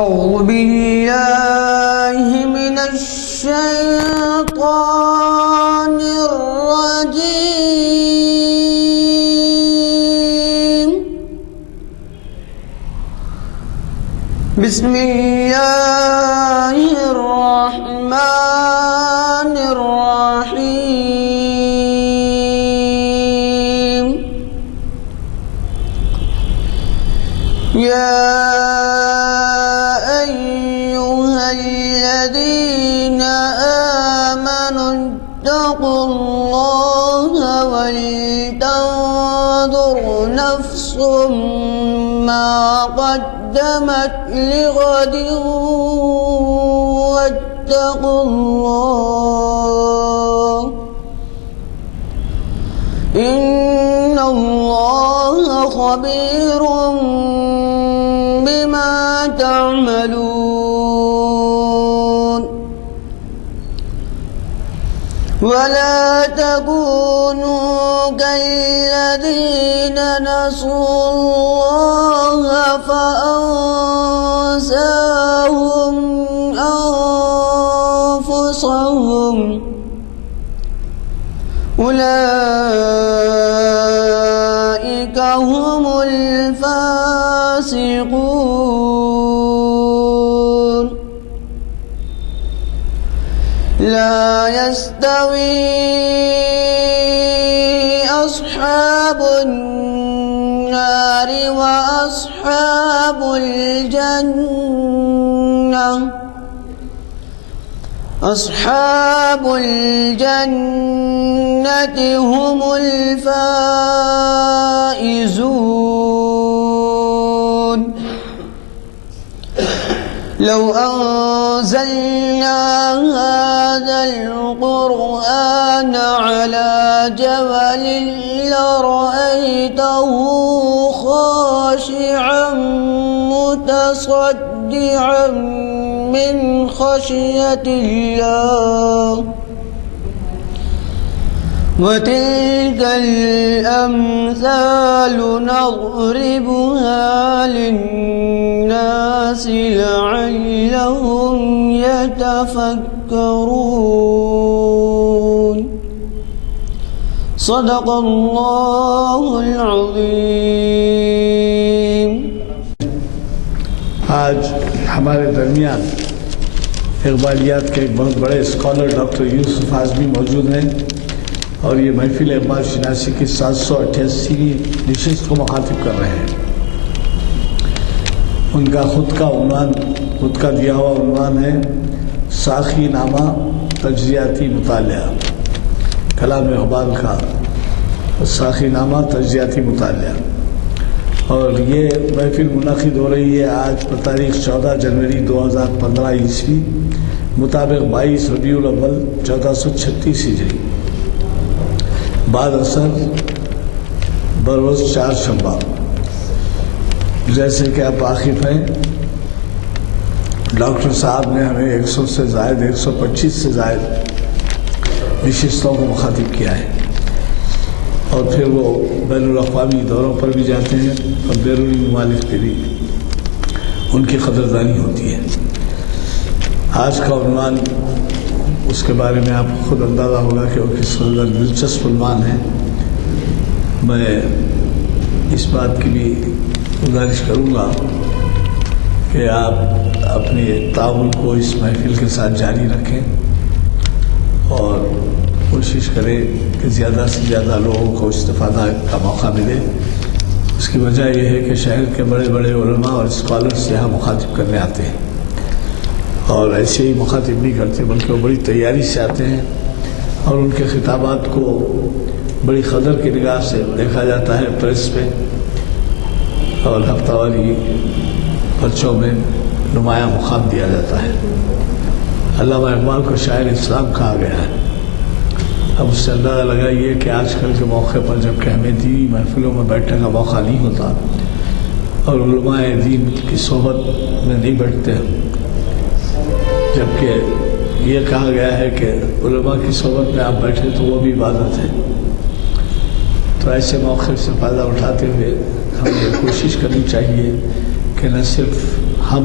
أعوذ بالله من الشيطان الرجيم. بسم الله الرحمن الرحيم. يا أيها الذين آمنوا اتقوا الله ولتنظر نفس ما قدمت لغد واتقوا الله إن الله خبير بما تعملون. ولا تكونوا كالذين نسوا الله فأنساهم أنفسهم أولئك هم الفاسقون. لا يستوي أصحاب النار وأصحاب الجنة. أصحاب الجنة هم الفائزون. لو أنزلنا هذا القرآن على جبل لرأيته خاشعا متصدعا من خشية الله. وتلك الأمثال نضربها للناس لعلهم يتفكرون. صدق الله العظيم. آج ہمارے درمیان اقبالیات کے ایک بہت بڑے اسکالر ڈاکٹر یوسف اعظمی موجود ہیں اور یہ محفل اقبال شناسی کی 788ویں نشست کو مخاطب کر رہے ہیں. ان کا خود کا دیا ہوا عنوان ہے ساخی نامہ تجزیاتی مطالعہ. کلام اقبال کا ساخی نامہ تجزیاتی مطالعہ. اور یہ محفل منعقد ہو رہی ہے آج بتاریخ 14 جنوری 2015 عیسوی مطابق 22 ربیع الاول 1436 ہجری بعد اثر بروز چہارشنبہ. جیسے کہ آپ واقف ہیں ڈاکٹر صاحب نے ہمیں 100 سے زائد 125 سے زائد نشستوں کو مخاطب کیا ہے اور پھر وہ بین الاقوامی دوروں پر بھی جاتے ہیں اور بیرونی ممالک پہ بھی ان کی قدردانی ہوتی ہے. آج کا عنوان اس کے بارے میں آپ کو خود اندازہ ہوگا کہ وہ کس قدر دلچسپ عنوان ہے. میں اس بات کی بھی گزارش کروں گا کہ آپ اپنے تعاون کو اس محفل کے ساتھ جاری رکھیں اور کوشش کریں کہ زیادہ سے زیادہ لوگوں کو استفادہ کا موقع ملے. اس کی وجہ یہ ہے کہ شہر کے بڑے بڑے علماء اور اسکالرس یہاں مخاطب کرنے آتے ہیں اور ایسے ہی مخاطب نہیں کرتے بلکہ وہ بڑی تیاری سے آتے ہیں اور ان کے خطابات کو بڑی قدر کی نگاہ سے دیکھا جاتا ہے پریس پہ اور ہفتہ واری پرچوں میں نمایاں مقام دیا جاتا ہے. علامہ اقبال کو شاعر اسلام کہا گیا ہے. اب اس سے اندازہ لگائیے کہ آج کل کے موقع پر جب کہ ہمیں دینی محفلوں میں بیٹھنے کا موقع نہیں ہوتا اور علماء دین کی صحبت میں نہیں بیٹھتے جبکہ یہ کہا گیا ہے کہ علماء کی صحبت میں آپ بیٹھے تو وہ بھی عبادت ہے. تو ایسے موقع سے فائدہ اٹھاتے ہوئے ہمیں کوشش کرنی چاہیے کہ نہ صرف ہم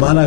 12,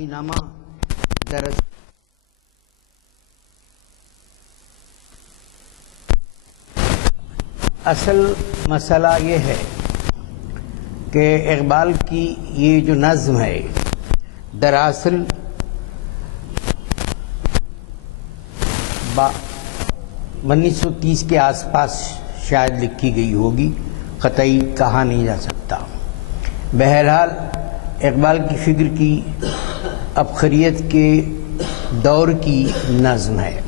ساقی نامہ دراصل اصل مسئلہ یہ ہے کہ اقبال کی یہ جو نظم ہے دراصل 1930 کے آس پاس شاید لکھی گئی ہوگی، قطعی کہا نہیں جا سکتا۔ بہرحال اقبال کی فکر کی عبقریت کے دور کی نظم ہے۔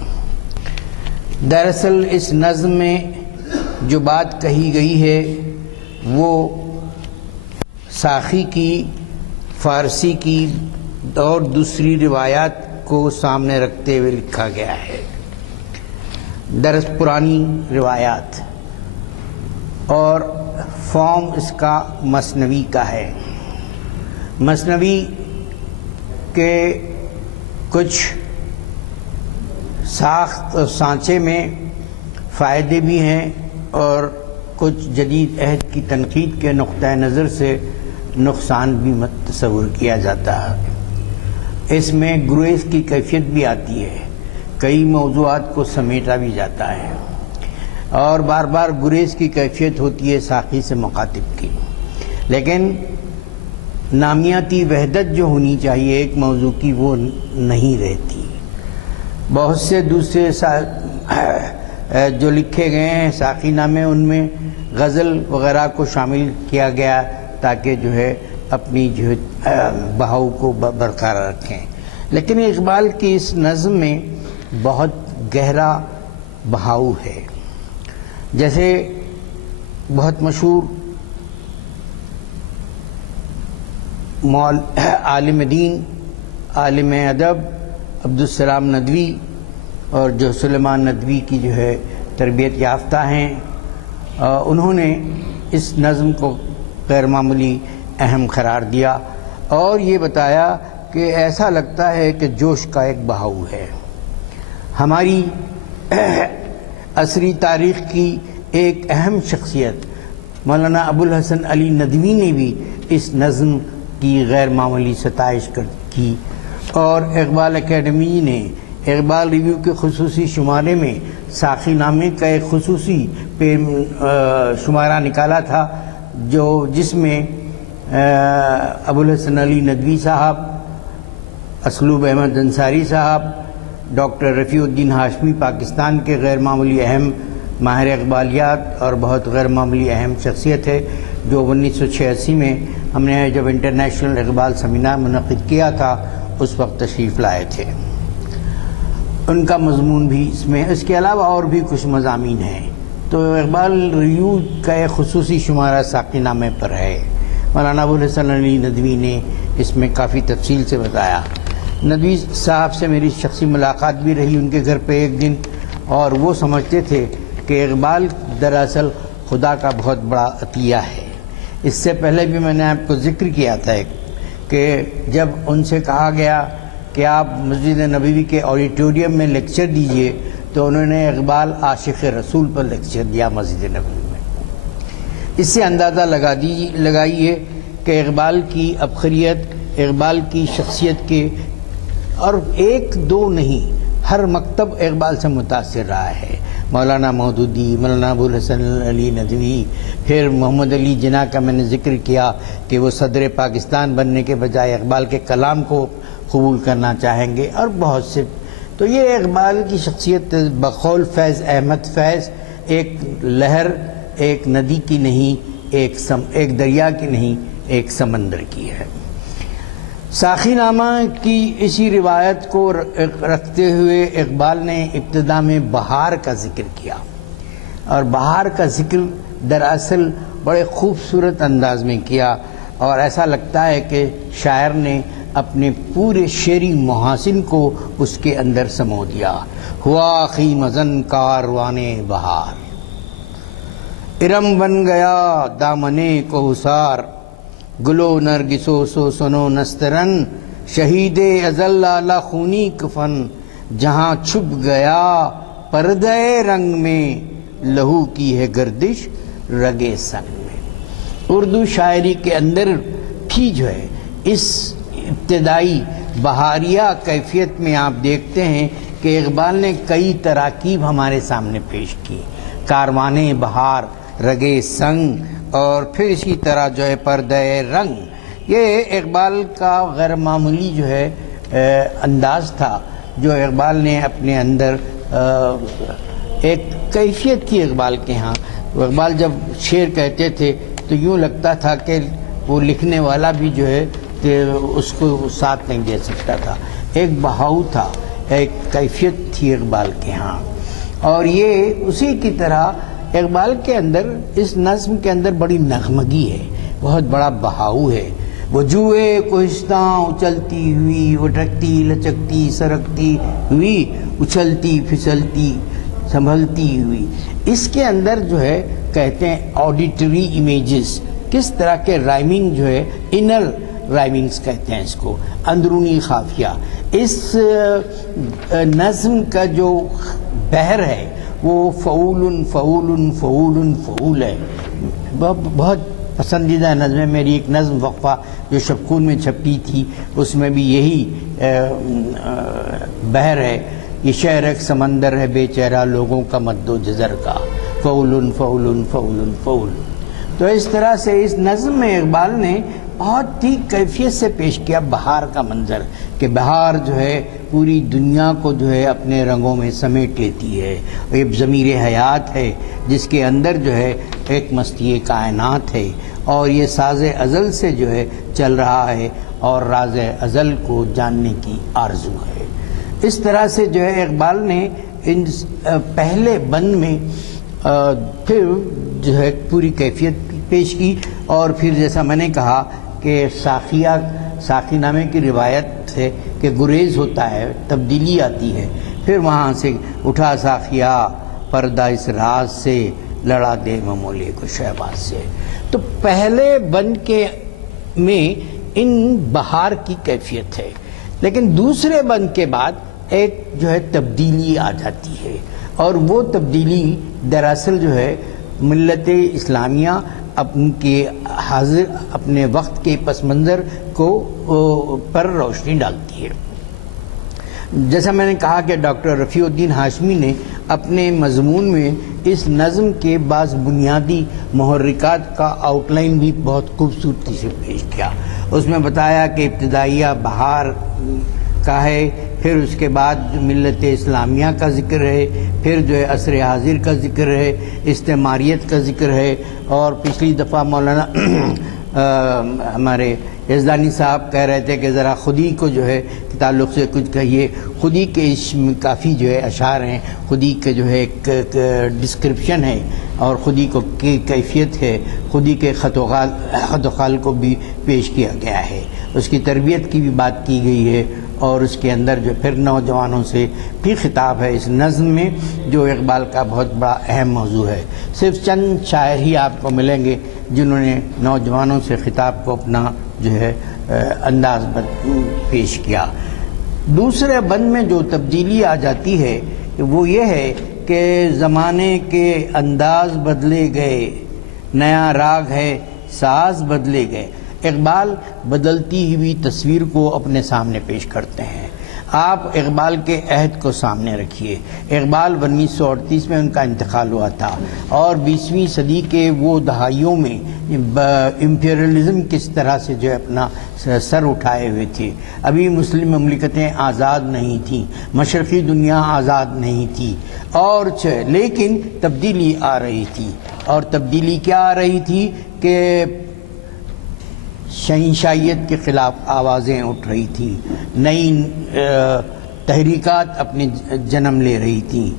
دراصل اس نظم میں جو بات کہی گئی ہے وہ ساقی کی، فارسی کی اور دوسری روایات کو سامنے رکھتے ہوئے لکھا گیا ہے۔ پرانی روایات اور فارم اس کا مثنوی کا ہے۔ مثنوی کے کچھ ساخت اور سانچے میں فائدے بھی ہیں اور کچھ جدید عہد کی تنقید کے نقطہ نظر سے نقصان بھی تصور کیا جاتا ہے۔ اس میں گریز کی کیفیت بھی آتی ہے، کئی موضوعات کو سمیٹا بھی جاتا ہے، اور بار بار گریز کی کیفیت ہوتی ہے ساقی سے مخاطب کی، لیکن نامیاتی وحدت جو ہونی چاہیے ایک موضوع کی وہ نہیں رہتی۔ بہت سے دوسرے جو لکھے گئے ہیں ساقی نامے، ان میں غزل وغیرہ کو شامل کیا گیا تاکہ جو ہے اپنی جو بہاؤ کو برقرار رکھیں، لیکن اقبال کی اس نظم میں بہت گہرا بہاؤ ہے۔ جیسے بہت مشہور عالم دین، عالم ادب عبدالسلام ندوی، اور جو سلیمان ندوی کی جو ہے تربیت یافتہ ہیں، انہوں نے اس نظم کو غیر معمولی اہم قرار دیا اور یہ بتایا کہ ایسا لگتا ہے کہ جوش کا ایک بہاؤ ہے۔ ہماری عصری تاریخ کی ایک اہم شخصیت مولانا ابوالحسن علی ندوی نے بھی اس نظم کی غیر معمولی ستائش کی، اور اقبال اکیڈمی نے اقبال ریویو کے خصوصی شمارے میں ساقی نامے کا ایک خصوصی شمارہ نکالا تھا جس میں ابوالحسن علی ندوی صاحب، اسلوب احمد انصاری صاحب، ڈاکٹر رفیع الدین ہاشمی پاکستان کے غیر معمولی اہم ماہر اقبالیات اور بہت غیر معمولی اہم شخصیت ہے، جو 1986 میں ہم نے جب انٹرنیشنل اقبال سیمینار منعقد کیا تھا اس وقت تشریف لائے تھے۔ ان کا مضمون بھی اس میں، اس کے علاوہ اور بھی کچھ مضامین ہیں۔ تو اقبال ریویو کا ایک خصوصی شمارہ ساقی نامے پر ہے۔ مولانا ابوالحسن علی ندوی نے اس میں کافی تفصیل سے بتایا۔ ندوی صاحب سے میری شخصی ملاقات بھی رہی ان کے گھر پہ ایک دن، اور وہ سمجھتے تھے کہ اقبال دراصل خدا کا بہت بڑا عطیہ ہے۔ اس سے پہلے بھی میں نے آپ کو ذکر کیا تھا کہ جب ان سے کہا گیا کہ آپ مسجد نبوی کے آڈیٹوریم میں لیکچر دیجئے تو انہوں نے اقبال عاشق رسول پر لیکچر دیا مسجد نبوی میں۔ اس سے اندازہ لگائیے کہ اقبال کی عبقریت، اقبال کی شخصیت کے، اور ایک دو نہیں، ہر مکتب اقبال سے متاثر رہا ہے۔ مولانا مودودی، مولانا ابوالحسن علی ندوی، پھر محمد علی جناح کا میں نے ذکر کیا کہ وہ صدر پاکستان بننے کے بجائے اقبال کے کلام کو قبول کرنا چاہیں گے، اور بہت سے۔ تو یہ اقبال کی شخصیت بقول فیض احمد فیض ایک لہر، ایک ندی کی نہیں، ایک دریا کی نہیں، ایک سمندر کی ہے۔ ساقی نامہ کی اسی روایت کو رکھتے ہوئے اقبال نے ابتدا میں بہار کا ذکر کیا، اور بہار کا ذکر دراصل بڑے خوبصورت انداز میں کیا، اور ایسا لگتا ہے کہ شاعر نے اپنے پورے شعری محاسن کو اس کے اندر سمو دیا۔ ہوا خیمزن کاروان بہار، ارم بن گیا دامنے کو حسار، گلو نرگسو سو سنو نسترن، شہید ازل لالا خونی کفن، جہاں چھپ گیا پردہ رنگ میں، لہو کی ہے گردش رگے سنگ میں۔ اردو شاعری کے اندر بھی جو ہے اس ابتدائی بہاریہ کیفیت میں آپ دیکھتے ہیں کہ اقبال نے کئی تراکیب ہمارے سامنے پیش کی، کاروانے بہار، رگے سنگ، اور پھر اسی طرح جو ہے پردہ رنگ۔ یہ اقبال کا غیر معمولی جو ہے انداز تھا، جو اقبال نے اپنے اندر ایک کیفیت تھی اقبال کے ہاں۔ اقبال جب شعر کہتے تھے تو یوں لگتا تھا کہ وہ لکھنے والا بھی جو ہے کہ اس کو ساتھ نہیں دے سکتا تھا، ایک بہاؤ تھا، ایک کیفیت تھی اقبال کے ہاں۔ اور یہ اسی کی طرح اقبال کے اندر، اس نظم کے اندر بڑی نغمگی ہے، بہت بڑا بہاؤ ہے۔ وہ جوئے کوہستاں اچلتی ہوئی، اٹھکتی لچکتی سرکتی ہوئی، اچھلتی پھسلتی سنبھلتی ہوئی۔ اس کے اندر جو ہے کہتے ہیں آڈیٹری امیجز، کس طرح کے رائمنگ جو ہے، انر رائمنگز کہتے ہیں اس کو، اندرونی خافیہ۔ اس نظم کا جو بحر ہے وہ فعول فعول فعول فعول ہے۔ بہت پسندیدہ نظم ہے میری، ایک نظم وقفہ جو شبخون میں چھپی تھی، اس میں بھی یہی بحر ہے، یہ شہر ایک سمندر ہے بے چہرہ لوگوں کا مد و جزر کا، فعول فعول فعول فعول۔ تو اس طرح سے اس نظم میں اقبال نے بہت ہی کیفیت سے پیش کیا بہار کا منظر، کہ بہار جو ہے پوری دنیا کو جو ہے اپنے رنگوں میں سمیٹ لیتی ہے، ایک ضمیر حیات ہے جس کے اندر جو ہے ایک مستی کائنات ہے، اور یہ ساز ازل سے جو ہے چل رہا ہے اور راز ازل کو جاننے کی آرزو ہے۔ اس طرح سے جو ہے اقبال نے ان پہلے بند میں پھر جو ہے پوری کیفیت پیش کی، اور پھر جیسا میں نے کہا کہ ساقی نامے کی روایت ہے کہ گریز ہوتا ہے، تبدیلی آتی ہے، پھر وہاں سے اٹھا ساقیہ پردہ اس راز سے، لڑا دے ممولے کو شہباز سے۔ تو پہلے بند کے میں ان بہار کی کیفیت ہے، لیکن دوسرے بند کے بعد ایک جو ہے تبدیلی آ جاتی ہے، اور وہ تبدیلی دراصل جو ہے ملت اسلامیہ اپنے وقت کے پس منظر کو پر روشنی ڈالتی ہے۔ جیسا میں نے کہا کہ ڈاکٹر رفیع الدین ہاشمی نے اپنے مضمون میں اس نظم کے بعض بنیادی محرکات کا آؤٹ لائن بھی بہت خوبصورتی سے پیش کیا۔ اس میں بتایا کہ ابتدائیہ بہار کا ہے، پھر اس کے بعد ملت اسلامیہ کا ذکر ہے، پھر جو ہے عصر حاضر کا ذکر ہے، استعماریت کا ذکر ہے، اور پچھلی دفعہ مولانا ہمارے یزدانی صاحب کہہ رہے تھے کہ ذرا خودی کو جو ہے تعلق سے کچھ کہیے۔ خودی کے اس میں کافی جو ہے اشعار ہیں، خودی کے جو ہے ایک ڈسکرپشن ہے، اور خودی کو کی کیفیت ہے، خودی کے خط و خال کو بھی پیش کیا گیا ہے، اس کی تربیت کی بھی بات کی گئی ہے، اور اس کے اندر جو پھر نوجوانوں سے بھی خطاب ہے اس نظم میں، جو اقبال کا بہت بڑا اہم موضوع ہے۔ صرف چند شاعر ہی آپ کو ملیں گے جنہوں نے نوجوانوں سے خطاب کو اپنا جو ہے انداز پیش کیا۔ دوسرے بند میں جو تبدیلی آ جاتی ہے وہ یہ ہے کہ زمانے کے انداز بدلے گئے، نیا راگ ہے ساز بدلے گئے۔ اقبال بدلتی ہوئی تصویر کو اپنے سامنے پیش کرتے ہیں۔ آپ اقبال کے عہد کو سامنے رکھیے۔ اقبال 1938 میں ان کا انتقال ہوا تھا، اور 20ویں صدی کے وہ دہائیوں میں امپیریلزم کس طرح سے جو ہے اپنا سر اٹھائے ہوئے تھے۔ ابھی مسلم مملکتیں آزاد نہیں تھیں، مشرقی دنیا آزاد نہیں تھی، اور لیکن تبدیلی آ رہی تھی، اور تبدیلی کیا آ رہی تھی کہ شہنشاہیت کے خلاف آوازیں اٹھ رہی تھیں، نئی تحریکات اپنے جنم لے رہی تھیں،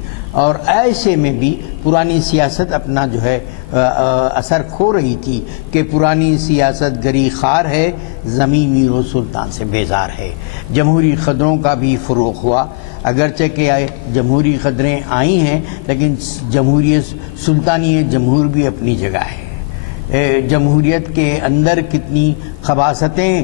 اور ایسے میں بھی پرانی سیاست اپنا جو ہے اثر کھو رہی تھی کہ پرانی سیاست گری خوار ہے، زمیں میر و سلطان سے بیزار ہے۔ جمہوری قدروں کا بھی فروغ ہوا، اگرچہ کہ جمہوری قدریں آئی ہیں، لیکن جمہوریت سلطانی جمہور بھی اپنی جگہ ہے۔ جمہوریت کے اندر کتنی خباثتیں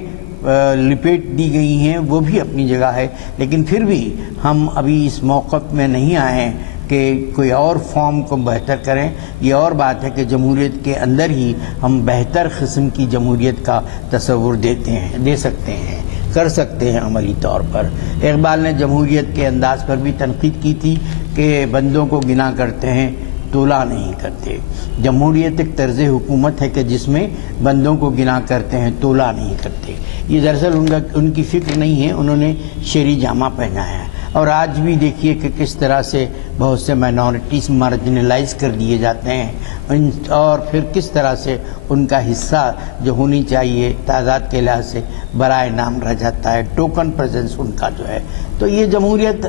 لپیٹ دی گئی ہیں وہ بھی اپنی جگہ ہے، لیکن پھر بھی ہم ابھی اس موقف میں نہیں آئے ہیں کہ کوئی اور فارم کو بہتر کریں۔ یہ اور بات ہے کہ جمہوریت کے اندر ہی ہم بہتر قسم کی جمہوریت کا تصور دے سکتے ہیں، کر سکتے ہیں عملی طور پر۔ اقبال نے جمہوریت کے انداز پر بھی تنقید کی تھی کہ بندوں کو گنا کرتے ہیں، تولا نہیں کرتے۔ جمہوریت ایک طرز حکومت ہے کہ جس میں بندوں کو گنا کرتے ہیں، تولا نہیں کرتے۔ یہ دراصل ان کی فکر نہیں ہے، انہوں نے شعری جامہ پہنایا ہے۔ اور آج بھی دیکھیے کہ کس طرح سے بہت سے مائنورٹیز مارجنلائز کر دیے جاتے ہیں، اور پھر کس طرح سے ان کا حصہ جو ہونی چاہیے تعداد کے لحاظ سے برائے نام رہ جاتا ہے، ٹوکن پریزنس ان کا جو ہے۔ تو یہ جمہوریت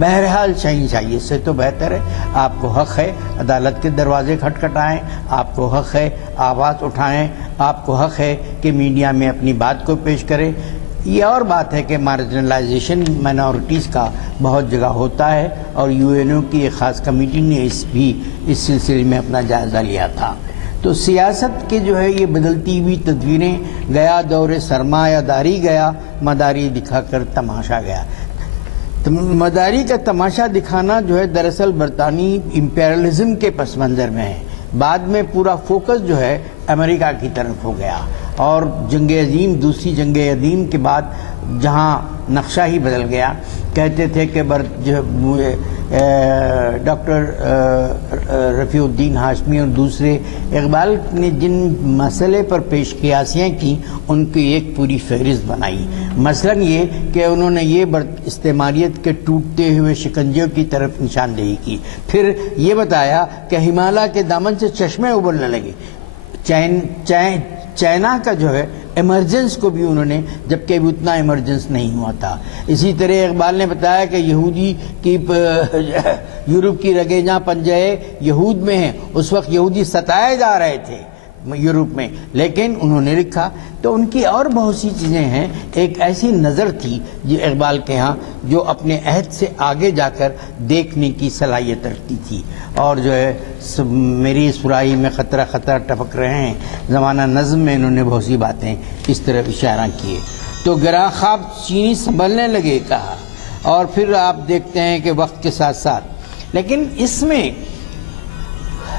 بہرحال شہنشاہیت سے تو بہتر ہے۔ آپ کو حق ہے عدالت کے دروازے کھٹکھٹائیں، آپ کو حق ہے آواز اٹھائیں، آپ کو حق ہے کہ میڈیا میں اپنی بات کو پیش کریں۔ یہ اور بات ہے کہ مارجنلائزیشن مائنورٹیز کا بہت جگہ ہوتا ہے، اور یو این او کی ایک خاص کمیٹی نے اس سلسلے میں اپنا جائزہ لیا تھا۔ تو سیاست کے جو ہے یہ بدلتی ہوئی تدبیریں، گیا دور سرمایہ داری گیا، مداری دکھا کر تماشا گیا۔ مداری کا تماشا دکھانا جو ہے دراصل برطانوی امپیرلزم کے پس منظر میں ہے۔ بعد میں پورا فوکس جو ہے امریکہ کی طرف ہو گیا، اور جنگ عظیم، دوسری جنگ عظیم کے بعد جہاں نقشہ ہی بدل گیا، کہتے تھے کہ ڈاکٹر رفیع الدین ہاشمی اور دوسرے اقبال نے جن مسئلے پر پیش قیاسیاں کی ان کی ایک پوری فہرست بنائی۔ مثلاً یہ کہ انہوں نے یہ استعماریت کے ٹوٹتے ہوئے شکنجوں کی طرف نشاندہی کی، پھر یہ بتایا کہ ہمالیہ کے دامن سے چشمے ابلنے لگے۔ چائنا کا جو ہے ایمرجنس کو بھی انہوں نے، جبکہ ابھی اتنا ایمرجنس نہیں ہوا تھا۔ اسی طرح اقبال نے بتایا کہ یہودی کی یورپ کی رگیں جہاں پنجے یہود میں ہیں، اس وقت یہودی ستائے جا رہے تھے یورپ میں، لیکن انہوں نے لکھا۔ تو ان کی اور بہت سی چیزیں ہیں۔ ایک ایسی نظر تھی جو اقبال کے ہاں جو اپنے عہد سے آگے جا کر دیکھنے کی صلاحیت رکھتی تھی، اور جو ہے میری سراہی میں خطرہ خطرہ ٹپک رہے ہیں، زمانہ نظم میں انہوں نے بہت سی باتیں اس طرف اشارہ کیے۔ تو گراں خواب چینی سنبھلنے لگے کہا، اور پھر آپ دیکھتے ہیں کہ وقت کے ساتھ ساتھ، لیکن اس میں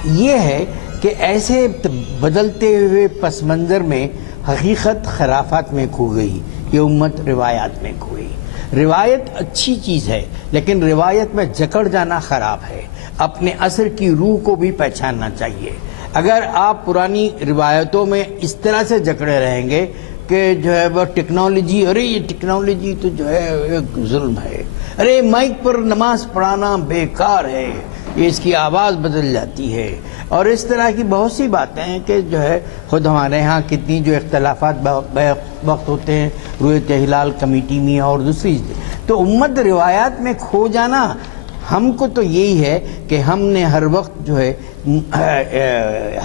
یہ ہے کہ ایسے بدلتے ہوئے پس منظر میں حقیقت خرافات میں کھو گئی، یہ امت روایات میں کھو گئی۔ روایت اچھی چیز ہے، لیکن روایت میں جکڑ جانا خراب ہے۔ اپنے عصر کی روح کو بھی پہچاننا چاہیے۔ اگر آپ پرانی روایتوں میں اس طرح سے جکڑے رہیں گے کہ جو ہے وہ ٹیکنالوجی، ارے یہ ٹیکنالوجی تو جو ہے ایک ظلم ہے، ارے مائک پر نماز پڑھانا بیکار ہے، یہ اس کی آواز بدل جاتی ہے، اور اس طرح کی بہت سی باتیں ہیں کہ جو ہے خود ہمارے ہاں کتنی جو اختلافات وقت ہوتے ہیں رویت ہلال کمیٹی میں اور دوسری۔ تو امت روایات میں کھو جانا، ہم کو تو یہی ہے کہ ہم نے ہر وقت جو ہے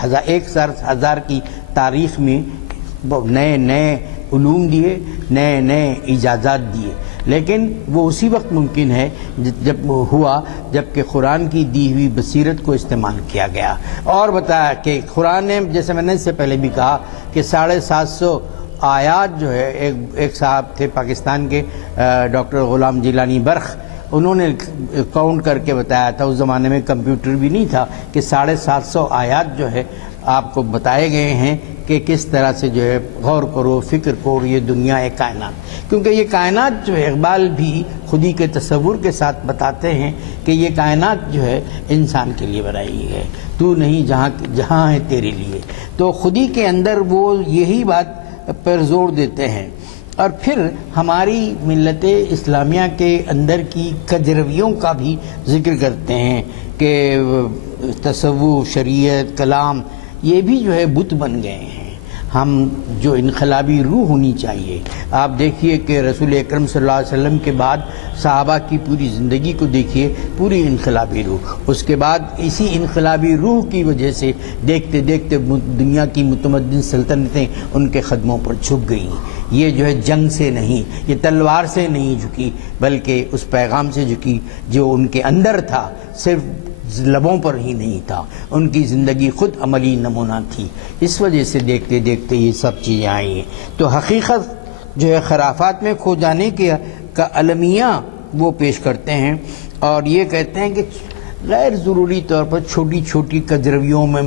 1000 کی تاریخ میں نئے نئے علوم دیے، نئے نئے اجازات دیے، لیکن وہ اسی وقت ممکن ہے جب کہ قرآن کی دی ہوئی بصیرت کو استعمال کیا گیا۔ اور بتایا کہ قرآن نے، جیسے میں نے اس سے پہلے بھی کہا کہ 750 آیات جو ہے، ایک صاحب تھے پاکستان کے ڈاکٹر غلام جیلانی برخ، انہوں نے کاؤنٹ کر کے بتایا تھا، اس زمانے میں کمپیوٹر بھی نہیں تھا، کہ 750 آیات جو ہے آپ کو بتائے گئے ہیں کہ کس طرح سے جو ہے غور کرو، فکر کرو، یہ دنیا ہے کائنات۔ کیونکہ یہ کائنات جو ہے اقبال بھی خودی کے تصور کے ساتھ بتاتے ہیں کہ یہ کائنات جو ہے انسان کے لیے بنائی ہے، تو نہیں جہاں ہے تیرے لیے۔ تو خودی کے اندر وہ یہی بات پر زور دیتے ہیں۔ اور پھر ہماری ملت اسلامیہ کے اندر کی کجرویوں کا بھی ذکر کرتے ہیں کہ تصوف، شریعت، کلام، یہ بھی جو ہے بت بن گئے ہیں۔ ہم جو انقلابی روح ہونی چاہیے، آپ دیکھیے کہ رسول اکرم صلی اللہ علیہ وسلم کے بعد صحابہ کی پوری زندگی کو دیکھیے، پوری انقلابی روح۔ اس کے بعد اسی انقلابی روح کی وجہ سے دیکھتے دیکھتے دنیا کی متمدن سلطنتیں ان کے قدموں پر جھک گئیں۔ یہ جو ہے جنگ سے نہیں، یہ تلوار سے نہیں جھکی، بلکہ اس پیغام سے جھکی جو ان کے اندر تھا، صرف لبوں پر ہی نہیں تھا، ان کی زندگی خود عملی نمونہ تھی۔ اس وجہ سے دیکھتے دیکھتے یہ سب چیزیں آئی ہیں۔ تو حقیقت جو ہے خرافات میں کھو جانے کا المیہ وہ پیش کرتے ہیں، اور یہ کہتے ہیں کہ غیر ضروری طور پر چھوٹی چھوٹی کجرویوں میں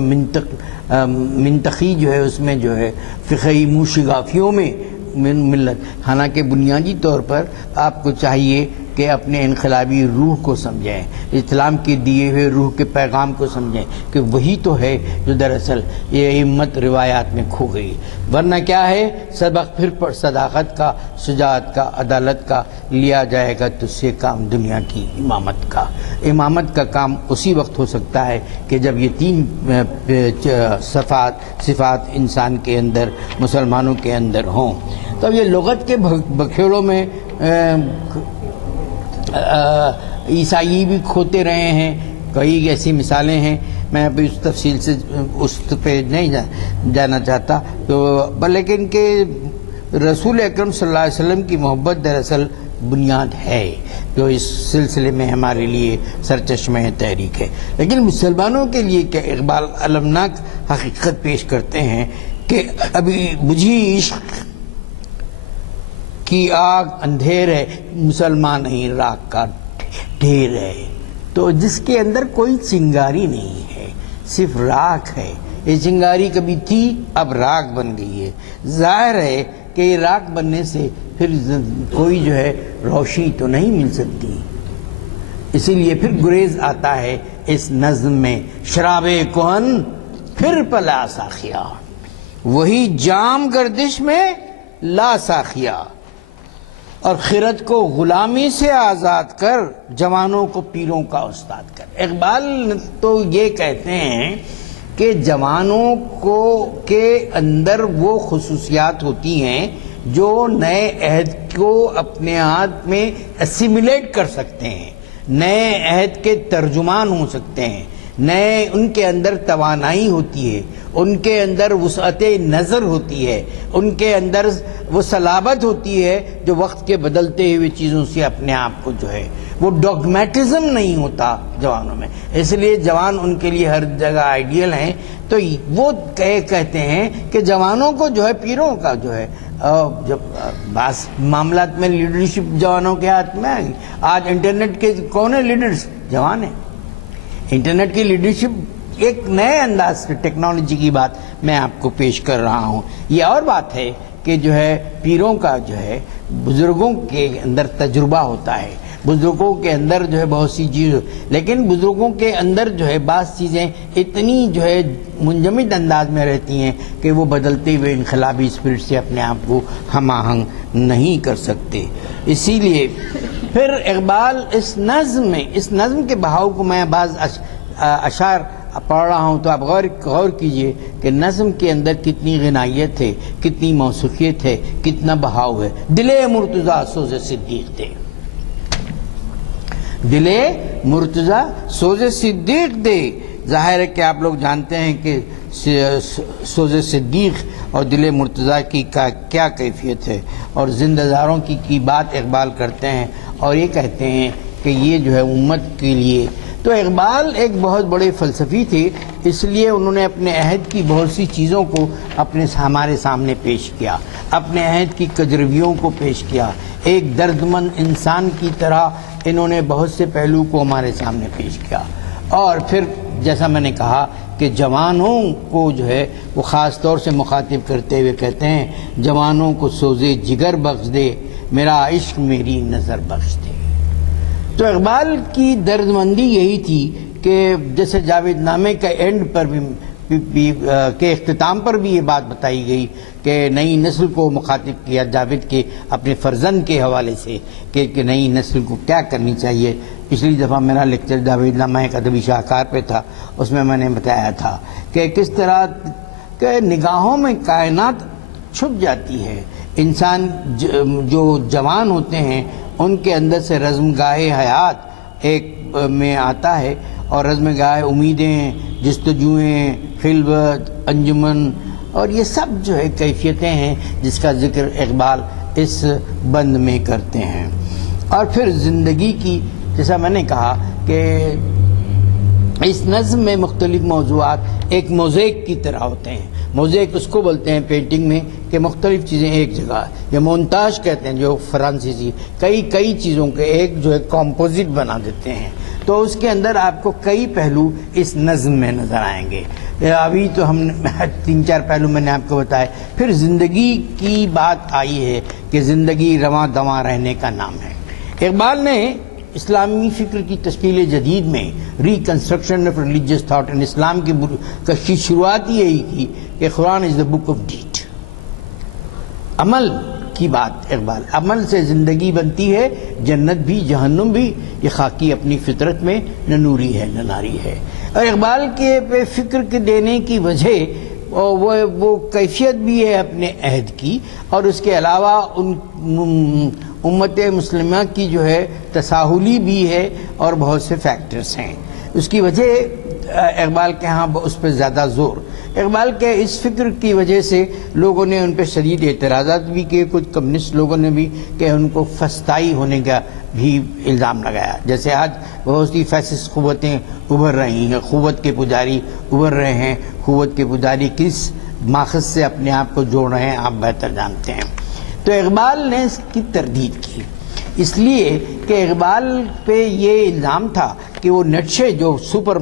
منطقی جو ہے، اس میں جو ہے فقہی موشگافیوں میں ملت، حالانکہ بنیادی طور پر آپ کو چاہیے کہ اپنے انقلابی روح کو سمجھیں، اسلام کے دیے ہوئے روح کے پیغام کو سمجھیں کہ وہی تو ہے جو دراصل یہ امت روایات میں کھو گئی، ورنہ کیا ہے سبق پھر صداقت کا، شجاعت کا، عدالت کا لیا جائے گا تو سے کام دنیا کی امامت کا کام اسی وقت ہو سکتا ہے کہ جب یہ تین صفات انسان کے اندر، مسلمانوں کے اندر ہوں۔ تو یہ لغت کے بکھیڑوں میں عیسائی بھی کھوتے رہے ہیں، کئی ایسی مثالیں ہیں، میں ابھی اس تفصیل سے اس پہ نہیں جانا چاہتا، تو لیکن کہ رسول اکرم صلی اللہ علیہ وسلم کی محبت دراصل بنیاد ہے جو اس سلسلے میں ہمارے لیے سرچشمہ تحریک ہے۔ لیکن مسلمانوں کے لیے کیا اقبال المناک حقیقت پیش کرتے ہیں کہ ابھی بجھی عشق کی آگ اندھیر ہے، مسلمان نہیں راک کا ڈھیر ہے، تو جس کے اندر کوئی چنگاری نہیں ہے، صرف راکھ ہے۔ یہ چنگاری کبھی تھی، اب راکھ بن گئی ہے۔ ظاہر ہے کہ یہ راکھ بننے سے پھر کوئی جو ہے روشنی تو نہیں مل سکتی، اسی لیے پھر گریز آتا ہے اس نظم میں، شراب کہن پھر پلا ساخیا، وہی جام گردش میں لا ساخیا، اور خرد کو غلامی سے آزاد کر، جوانوں کو پیروں کا استاد کر۔ اقبال تو یہ کہتے ہیں کہ جوانوں کو کے اندر وہ خصوصیات ہوتی ہیں جو نئے عہد کو اپنے ہاتھ میں اسیمیلیٹ کر سکتے ہیں، نئے عہد کے ترجمان ہو سکتے ہیں، نئے ان کے اندر توانائی ہوتی ہے، ان کے اندر وسعت نظر ہوتی ہے، ان کے اندر وہ صلابت ہوتی ہے جو وقت کے بدلتے ہوئے چیزوں سے اپنے آپ کو جو ہے وہ ڈوگمیٹزم نہیں ہوتا جوانوں میں، اس لیے جوان ان کے لیے ہر جگہ آئیڈیل ہیں۔ تو وہ کہتے ہیں کہ جوانوں کو جو ہے پیروں کا جو ہے، جب بعض معاملات میں لیڈرشپ جوانوں کے ہاتھ میں آئی، آج انٹرنیٹ کے کون ہیں لیڈرز؟ جوان ہیں۔ انٹرنیٹ کی لیڈرشپ ایک نئے انداز سے، ٹیکنالوجی کی بات میں آپ کو پیش کر رہا ہوں۔ یہ اور بات ہے کہ جو ہے پیروں کا جو ہے بزرگوں کے اندر تجربہ ہوتا ہے، بزرگوں کے اندر جو ہے بہت سی چیز، لیکن بزرگوں کے اندر جو ہے بعض چیزیں اتنی جو ہے منجمد انداز میں رہتی ہیں کہ وہ بدلتے ہوئے انقلابی اسپرٹ سے اپنے آپ کو ہم آہنگ نہیں کر سکتے۔ اسی لیے پھر اقبال اس نظم کے بہاؤ کو، میں بعض اشعار پڑھ رہا ہوں تو آپ غور کیجئے کہ نظم کے اندر کتنی غنائیت ہے، کتنی موسیقیت ہے، کتنا بہاؤ ہے۔ دل مرتضیٰ سوز صدیق دے، دل مرتضیٰ سوز صدیق دے۔ ظاہر ہے کہ آپ لوگ جانتے ہیں کہ سوز صدیق اور دل مرتضیٰ کی کیا کیفیت ہے، اور زندہ داروں کی بات اقبال کرتے ہیں اور یہ کہتے ہیں کہ یہ جو ہے امت کے لیے۔ تو اقبال ایک بہت بڑے فلسفی تھے، اس لیے انہوں نے اپنے عہد کی بہت سی چیزوں کو ہمارے سامنے پیش کیا، اپنے عہد کی کجرویوں کو پیش کیا، ایک دردمند انسان کی طرح انہوں نے بہت سے پہلو کو ہمارے سامنے پیش کیا۔ اور پھر جیسا میں نے کہا کہ جوانوں کو جو ہے وہ خاص طور سے مخاطب کرتے ہوئے کہتے ہیں، جوانوں کو سوزے جگر بخش دے، میرا عشق میری نظر بخش دے۔ تو اقبال کی دردمندی یہی تھی کہ جیسے جاوید نامے کا اینڈ پر بھی کے اختتام پر بھی یہ بات بتائی گئی کہ نئی نسل کو مخاطب کیا جاوید کے اپنے فرزند کے حوالے سے کہ نئی نسل کو کیا کرنی چاہیے۔ پچھلی دفعہ میرا لیکچر جاوید نامہ ایک ادبی شاہکار پہ تھا، اس میں میں نے بتایا تھا کہ کس طرح کہ نگاہوں میں کائنات چھپ جاتی ہے، انسان جو جوان ہوتے ہیں ان کے اندر سے رزمگاہ حیات ایک میں آتا ہے، اور رزمگاہ امیدیں، جستجوئیں، خلوت، انجمن، اور یہ سب جو ہے کیفیتیں ہیں جس کا ذکر اقبال اس بند میں کرتے ہیں۔ اور پھر زندگی کی، جیسا میں نے کہا کہ اس نظم میں مختلف موضوعات ایک موزیک کی طرح ہوتے ہیں۔ موزیک اس کو بولتے ہیں پینٹنگ میں کہ مختلف چیزیں ایک جگہ، یا مونتاج کہتے ہیں جو فرانسیسی، کئی چیزوں کے ایک جو ہے کمپوزٹ بنا دیتے ہیں، تو اس کے اندر آپ کو کئی پہلو اس نظم میں نظر آئیں گے۔ ابھی تو ہم 3-4 پہلو میں نے آپ کو بتایا. پھر زندگی کی بات آئی ہے کہ زندگی رواں دواں رہنے کا نام ہے. اقبال نے اسلامی فکر کی تشکیل جدید میں reconstruction of religious thought and Islam کی شروعات یہی کی کہ قرآن از دا بک آف ڈیڈ. عمل کی بات اقبال، عمل سے زندگی بنتی ہے، جنت بھی جہنم بھی. یہ خاکی اپنی فطرت میں نہ نوری ہے نہ ناری ہے. اور اقبال کے پہ فکر کے دینے کی وجہ وہ کیفیت بھی ہے اپنے عہد کی، اور اس کے علاوہ ان امت مسلمہ کی جو ہے تساہلی بھی ہے اور بہت سے فیکٹرز ہیں. اس کی وجہ اقبال کے ہاں اس پہ زیادہ زور. اقبال کے اس فکر کی وجہ سے لوگوں نے ان پہ شدید اعتراضات بھی کیے. کچھ کمیونسٹ لوگوں نے بھی کہ ان کو فسطائی ہونے کا بھی الزام لگایا. جیسے آج بہت سی فیسسٹ قوتیں ابھر رہی ہیں، قوت کے پجاری ابھر رہے ہیں. قوت کے پجاری کس ماخذ سے اپنے آپ کو جوڑ رہے ہیں آپ بہتر جانتے ہیں. تو اقبال نے اس کی تردید کی، اس لیے کہ اقبال پہ یہ الزام تھا کہ وہ نیٹشے جو سپر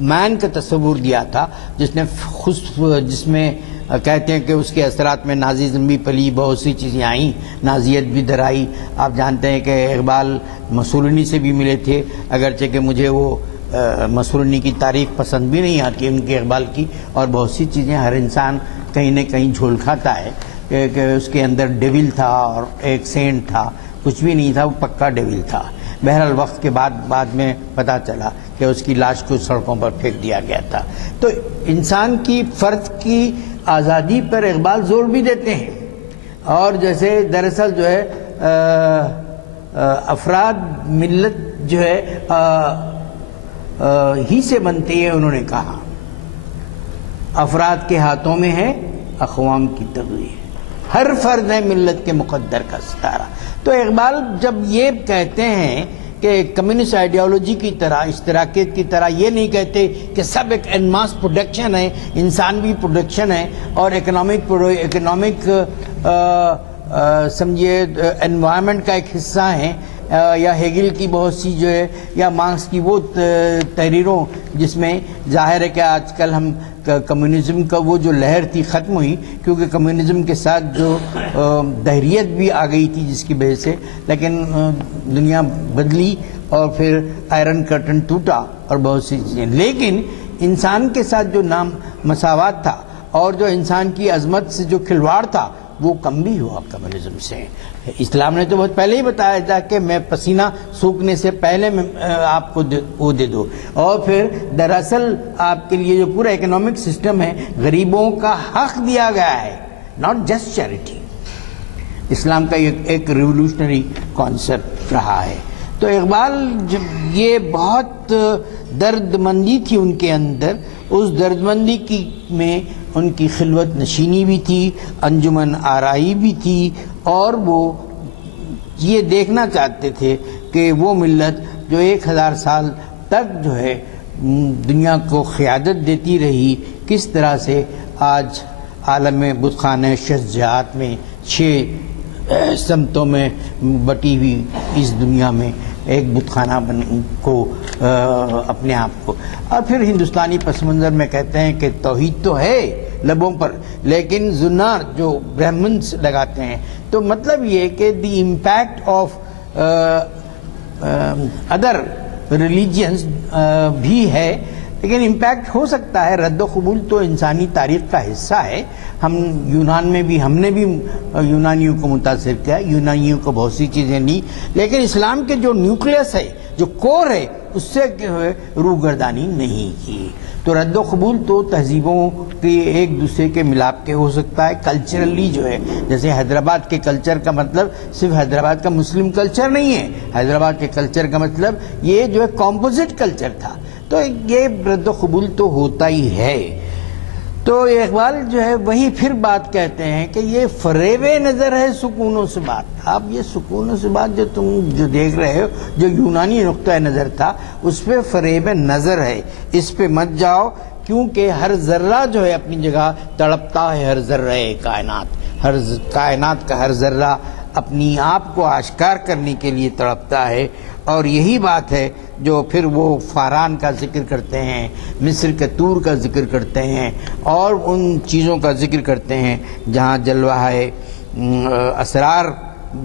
مین کا تصور دیا تھا، جس میں کہتے ہیں کہ اس کے اثرات میں نازیزم بھی پلی، بہت سی چیزیں آئیں، نازیت بھی درائی. آپ جانتے ہیں کہ اقبال مسولینی سے بھی ملے تھے، اگرچہ کہ مجھے وہ مسولینی کی تاریخ پسند بھی نہیں آتی ان کے اقبال کی. اور بہت سی چیزیں ہر انسان کہیں نہ کہیں جھول کھاتا ہے کہ اس کے اندر ڈیول تھا اور ایک سینٹ تھا، کچھ بھی نہیں تھا، وہ پکا ڈیول تھا. بہرحال وقت کے بعد میں پتہ چلا کہ اس کی لاش کو سڑکوں پر پھینک دیا گیا تھا. تو انسان کی فرد کی آزادی پر اقبال زور بھی دیتے ہیں. اور جیسے دراصل جو ہے افراد ملت جو ہے ہی سے بنتی ہے. انہوں نے کہا افراد کے ہاتھوں میں ہے اقوام کی تقدیر، ہر فرد ہے ملت کے مقدر کا ستارہ. تو اقبال جب یہ کہتے ہیں کہ کمیونسٹ آئیڈیالوجی کی طرح، اشتراکیت کی طرح، یہ نہیں کہتے کہ سب ایک انماس پروڈکشن ہے، انسان بھی پروڈکشن ہے اور اکنامک سمجھیے انوائرمنٹ کا ایک حصہ ہیں، یا ہیگل کی بہت سی جو ہے یا مارکس کی وہ تحریروں جس میں ظاہر ہے کہ آج کل ہم کمیونزم کا وہ جو لہر تھی ختم ہوئی، کیونکہ کمیونزم کے ساتھ جو دہریت بھی آ گئی تھی جس کی وجہ سے، لیکن دنیا بدلی اور پھر آئرن کرٹن ٹوٹا اور بہت سی چیزیں. لیکن انسان کے ساتھ جو مساوات تھا اور جو انسان کی عظمت سے جو کھلواڑ تھا وہ کم بھی ہوا کمیونزم سے. اسلام نے تو بہت پہلے ہی بتایا تھا کہ میں پسینہ سوکھنے سے پہلے میں آپ کو وہ دے دو. اور پھر دراصل آپ کے لیے جو پورا اکنامک سسٹم ہے، غریبوں کا حق دیا گیا ہے، ناٹ جسٹ چیریٹی. اسلام کا ایک ریولوشنری کانسیپٹ رہا ہے. تو اقبال جب یہ بہت درد مندی تھی ان کے اندر، اس درد مندی میں ان کی خلوت نشینی بھی تھی، انجمن آرائی بھی تھی، اور وہ یہ دیکھنا چاہتے تھے کہ وہ ملت جو 1000 سال تک جو ہے دنیا کو قیادت دیتی رہی، کس طرح سے آج عالم بت خانہ شہجہات میں 6 سمتوں میں بٹی ہوئی اس دنیا میں ایک بت خانہ کو اپنے آپ کو. اور پھر ہندوستانی پس منظر میں کہتے ہیں کہ توحید تو ہے لبوں پر، لیکن زنار جو برہمنس لگاتے ہیں. تو مطلب یہ کہ the impact of other religions بھی ہے، لیکن امپیکٹ ہو سکتا ہے. رد و قبول تو انسانی تاریخ کا حصہ ہے. ہم یونان میں بھی، ہم نے بھی یونانیوں کو متاثر کیا، یونانیوں کو بہت سی چیزیں لی، لیکن اسلام کے جو نیوکلیس ہے، جو کور ہے، اس سے روگردانی نہیں کی. تو رد و قبول تو تہذیبوں کے ایک دوسرے کے ملاپ کے ہو سکتا ہے. کلچرلی جو ہے، جیسے حیدرآباد کے کلچر کا مطلب صرف حیدرآباد کا مسلم کلچر نہیں ہے، حیدرآباد کے کلچر کا مطلب یہ جو ہے کمپوزٹ کلچر تھا. تو یہ رد و قبول تو ہوتا ہی ہے. تو اقبال جو ہے وہی پھر بات کہتے ہیں کہ یہ فریب نظر ہے سکون و ثبات. آپ یہ سکون و ثبات جو تم جو دیکھ رہے ہو، جو یونانی نقطہ نظر تھا، اس پہ فریب نظر ہے. اس پہ مت جاؤ، کیونکہ ہر ذرہ جو ہے اپنی جگہ تڑپتا ہے. ہر ذرہ کائنات، ہر کائنات کا ہر ذرہ اپنی آپ کو آشکار کرنے کے لیے تڑپتا ہے، اور یہی بات ہے جو پھر وہ فاران کا ذکر کرتے ہیں، مصر کے طور کا ذکر کرتے ہیں، اور ان چیزوں کا ذکر کرتے ہیں جہاں جلوہ اسرار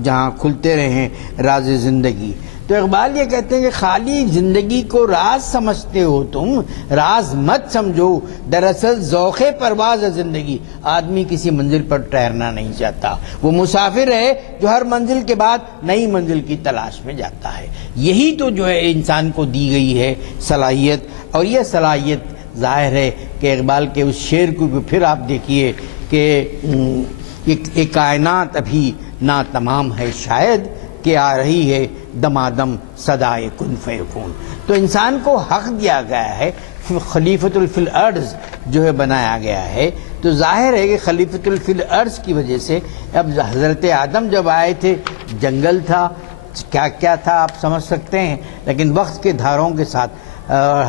جہاں کھلتے رہیں راز زندگی۔ تو اقبال یہ کہتے ہیں کہ خالی زندگی کو راز سمجھتے ہو تم، راز مت سمجھو، دراصل ذوق پرواز ہے زندگی۔ آدمی کسی منزل پر ٹھہرنا نہیں چاہتا، وہ مسافر ہے جو ہر منزل کے بعد نئی منزل کی تلاش میں جاتا ہے۔ یہی تو جو ہے انسان کو دی گئی ہے صلاحیت، اور یہ صلاحیت ظاہر ہے کہ اقبال کے اس شعر کو پھر آپ دیکھیے کہ یہ کائنات ابھی ناتمام ہے شاید کہ آ رہی ہے دمادم صدائے کن فیکون۔ تو انسان کو حق دیا گیا ہے، خلیفۃ فی الارض جو ہے بنایا گیا ہے۔ تو ظاہر ہے کہ خلیفۃ فی الارض کی وجہ سے اب حضرت آدم جب آئے تھے جنگل تھا، کیا کیا تھا آپ سمجھ سکتے ہیں، لیکن وقت کے دھاروں کے ساتھ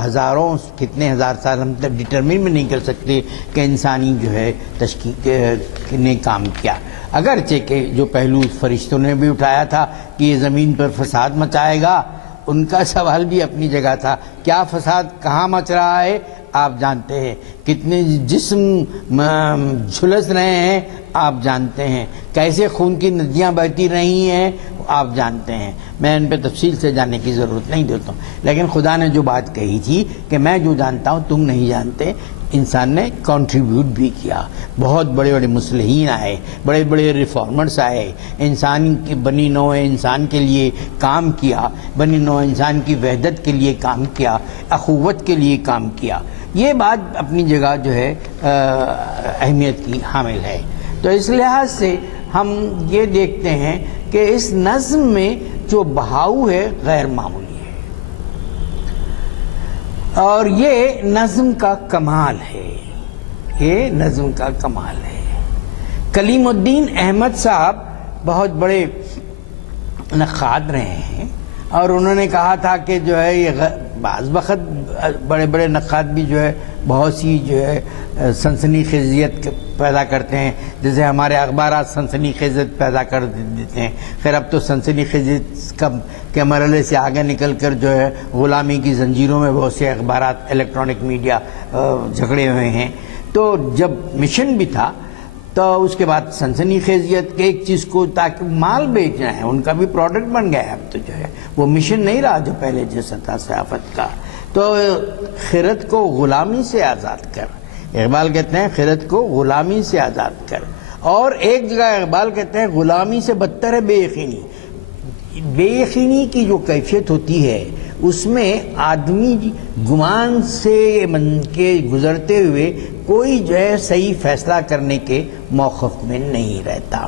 ہزاروں کتنے ہزار سال ہم تک ڈٹرمن بھی نہیں کر سکتے کہ انسانی جو ہے تشکیل نے کام کیا، اگرچہ کہ جو پہلو فرشتوں نے بھی اٹھایا تھا کہ یہ زمین پر فساد مچائے گا، ان کا سوال بھی اپنی جگہ تھا۔ کیا فساد کہاں مچ رہا ہے آپ جانتے ہیں، کتنے جسم جھلس رہے ہیں آپ جانتے ہیں، کیسے خون کی ندیاں بہتی رہی ہیں آپ جانتے ہیں۔ میں ان پہ تفصیل سے جاننے کی ضرورت نہیں دیتا ہوں، لیکن خدا نے جو بات کہی تھی کہ میں جو جانتا ہوں تم نہیں جانتے، انسان نے کنٹریبیوٹ بھی کیا۔ بہت بڑے بڑے مصلحین آئے، بڑے بڑے ریفارمرز آئے، انسان کی بنی نوع انسان کے لیے کام کیا، بنی نوع انسان کی وحدت کے لیے کام کیا، اخوت کے لیے کام کیا۔ یہ بات اپنی جگہ جو ہے اہمیت کی حامل ہے۔ تو اس لحاظ سے ہم یہ دیکھتے ہیں کہ اس نظم میں جو بہاؤ ہے غیر معمولی ہے، اور یہ نظم کا کمال ہے، یہ نظم کا کمال ہے۔ کلیم الدین احمد صاحب بہت بڑے نقاد رہے ہیں، اور انہوں نے کہا تھا کہ جو ہے یہ بعض وقت بڑے بڑے نقاد بھی جو ہے بہت سی جو ہے سنسنی خیزیت پیدا کرتے ہیں، جیسے ہمارے اخبارات سنسنی خیزیت پیدا کر دیتے ہیں۔ خیر اب تو سنسنی خیزیت کے مرحلے سے آگے نکل کر جو ہے غلامی کی زنجیروں میں بہت سے اخبارات الیکٹرانک میڈیا جھگڑے ہوئے ہیں۔ تو جب مشن بھی تھا تو اس کے بعد سنسنی خیزیت کے ایک چیز کو تاکہ مال بیچنا ہے، ان کا بھی پروڈکٹ بن گیا ہے اب تو جو ہے، وہ مشن نہیں رہا جو پہلے جیسا تھا صحافت کا۔ تو خرد کو غلامی سے آزاد کر، اقبال کہتے ہیں خرد کو غلامی سے آزاد کر، اور ایک جگہ اقبال کہتے ہیں غلامی سے بدتر ہے بے یقینی۔ بے یقینی کی جو کیفیت ہوتی ہے اس میں آدمی گمان سے کے گزرتے ہوئے کوئی جو ہے صحیح فیصلہ کرنے کے موقف میں نہیں رہتا۔